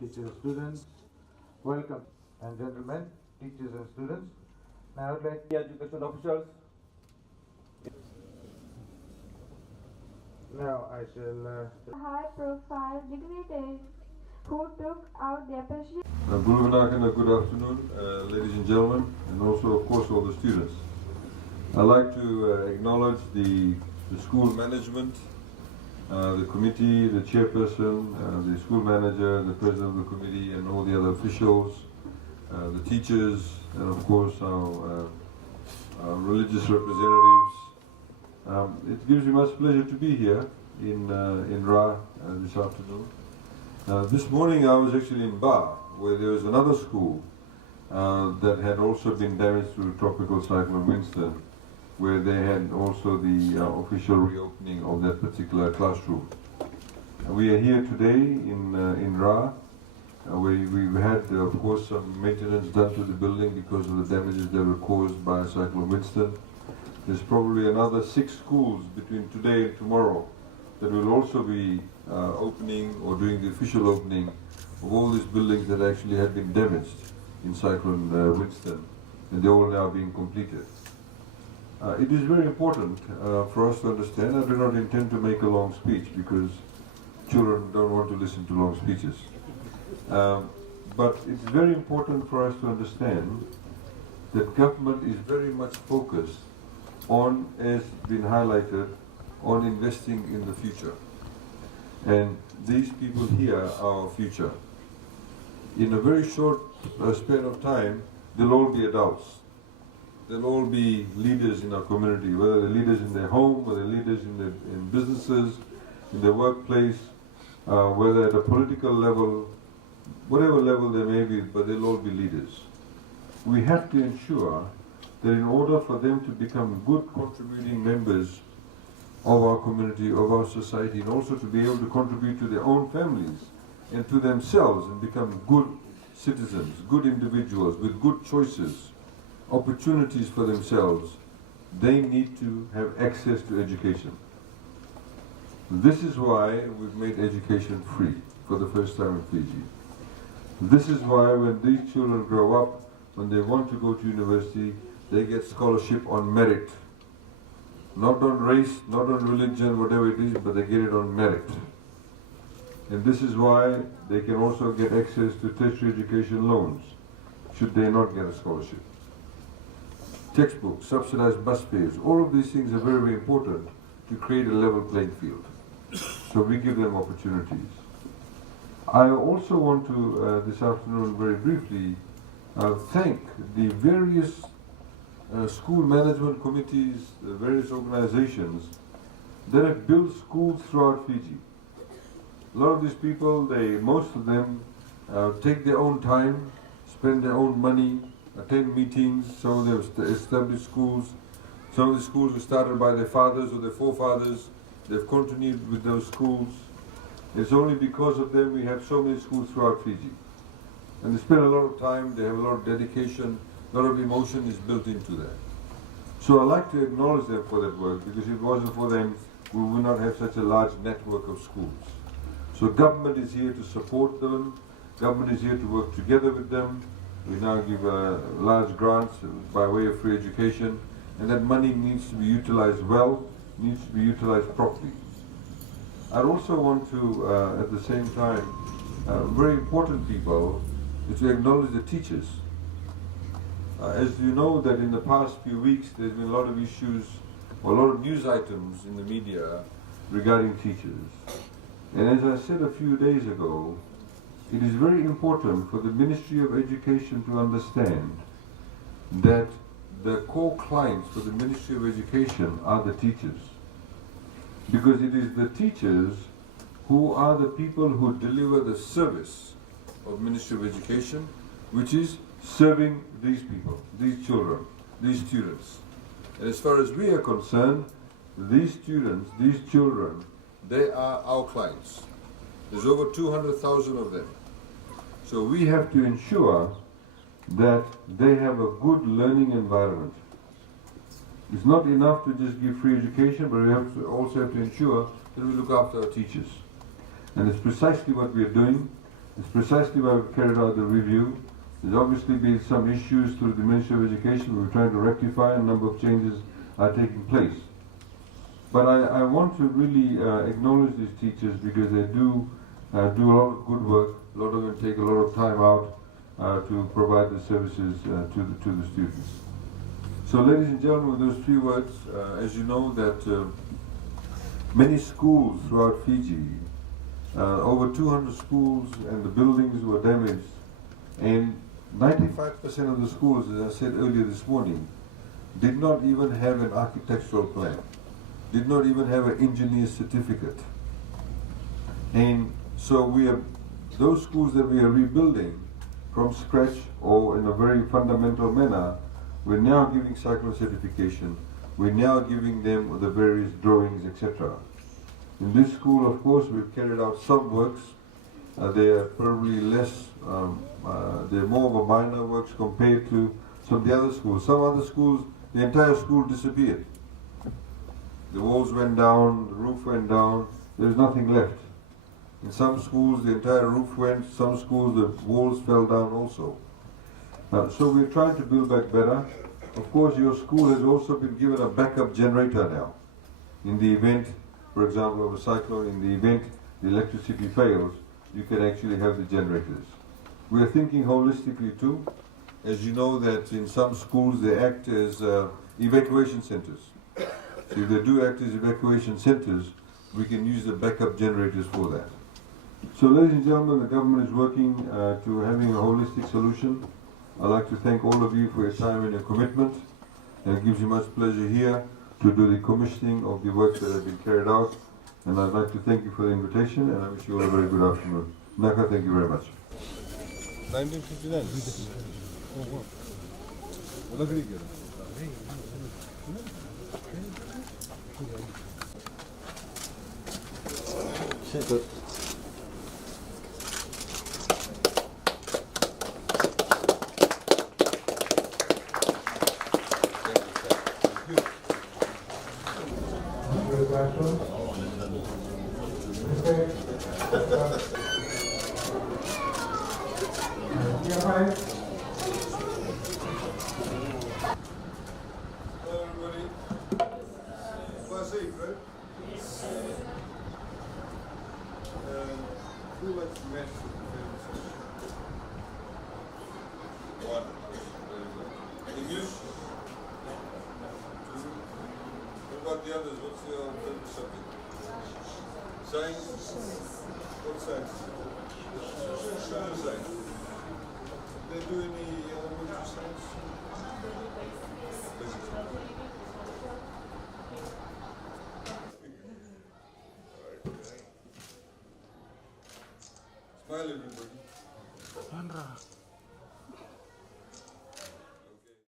teachers and students. Welcome and gentlemen, teachers and students. Now I would like the education officials. now I shall high-profile dignitaries who took out their appreciation. Good afternoon, ladies and gentlemen, and also, of course, all the students. I'd like to acknowledge the school management, the committee, the chairperson, the school manager, the president of the committee, and all the other officials, the teachers, and of course our religious representatives. It gives me much pleasure to be here in Ra this afternoon. This morning I was actually in Ba, where there was another school that had also been damaged through Tropical Cyclone Winston, where they had also the official reopening of that particular classroom. We are here today in Ra, where we've had, of course, some maintenance done to the building because of the damages that were caused by Cyclone Winston. There's probably another 6 schools between today and tomorrow that will also be opening or doing the official opening of all these buildings that actually had been damaged in Cyclone Winston, and they're all now being completed. It is very important for us to understand. I do not intend to make a long speech because children don't want to listen to long speeches. But it's very important for us to understand that government is very much focused on, as been highlighted, on investing in the future. And these people here are our future. In a very short span of time, they'll all be adults. They'll all be leaders in our community, whether they're leaders in their home, whether they're leaders in businesses, in their workplace, whether at a political level, whatever level they may be, but they'll all be leaders. We have to ensure that in order for them to become good contributing members of our community, of our society, and also to be able to contribute to their own families and to themselves and become good citizens, good individuals with good choices, opportunities for themselves, they need to have access to education. This is why we've made education free for the first time in Fiji. This is why when these children grow up, when they want to go to university, they get scholarship on merit. Not on race, not on religion, whatever it is, but they get it on merit. And this is why they can also get access to tertiary education loans, should they not get a scholarship. Textbooks, subsidized bus fares, all of these things are very, very important to create a level playing field. So we give them opportunities. I also want to, this afternoon, very briefly, thank the various school management committees, the various organizations that have built schools throughout Fiji. A lot of these people, most of them take their own time, spend their own money, attend meetings. Some of them established schools. Some of the schools were started by their fathers or their forefathers. They've continued with those schools. It's only because of them we have so many schools throughout Fiji. And they spend a lot of time, they have a lot of dedication, a lot of emotion is built into that. So I'd like to acknowledge them for that work, because if it wasn't for them, we would not have such a large network of schools. So government is here to support them, government is here to work together with them. We now give large grants by way of free education, and that money needs to be utilized well, needs to be utilized properly. I also want to, at the same time, very important people, is to acknowledge the teachers. As you know, that in the past few weeks there's been a lot of issues, or a lot of news items in the media regarding teachers. And as I said a few days ago, it is very important for the Ministry of Education to understand that the core clients for the Ministry of Education are the teachers. Because it is the teachers who are the people who deliver the service of Ministry of Education, which is serving these people, these children, these students. And as far as we are concerned, these students, these children, they are our clients. There's over 200,000 of them. So we have to ensure that they have a good learning environment. It's not enough to just give free education, but we also have to ensure that we look after our teachers. And it's precisely what we are doing. It's precisely why we've carried out the review. There's obviously been some issues through the Ministry of Education. We're trying to rectify. A number of changes are taking place. But I want to really acknowledge these teachers because they do a lot of good work. A lot of them take a lot of time out to provide the services to the students. So, ladies and gentlemen, with those 3 words, as you know that many schools throughout Fiji, over 200 schools and the buildings were damaged, and 95% of the schools, as I said earlier this morning, did not even have an architectural plan, did not even have an engineer's certificate. And so those schools that we are rebuilding from scratch or in a very fundamental manner, we're now giving cyclone certification, we're now giving them the various drawings, etc. In this school, of course, we've carried out some works. They are probably less, they're more of a minor works compared to some of the other schools. Some other schools, the entire school disappeared. The walls went down, the roof went down, there's nothing left. In some schools, the entire roof went, some schools, the walls fell down also. So we're trying to build back better. Of course, your school has also been given a backup generator now. In the event, for example, of a cyclone, in the event the electricity fails, you can actually have the generators. We are thinking holistically too. As you know that in some schools they act as evacuation centers. So if they do act as evacuation centers, we can use the backup generators for that. So ladies and gentlemen, the government is working to having a holistic solution. I'd like to thank all of you for your time and your commitment. And it gives me much pleasure here to do the commissioning of the works that have been carried out. And I'd like to thank you for the invitation, and I wish you all a very good afternoon. Naka, thank you very much. 1959. English? What about the others? What's your favorite subject? Science? What science? Social science. Do they do any elementary science? Smile everybody.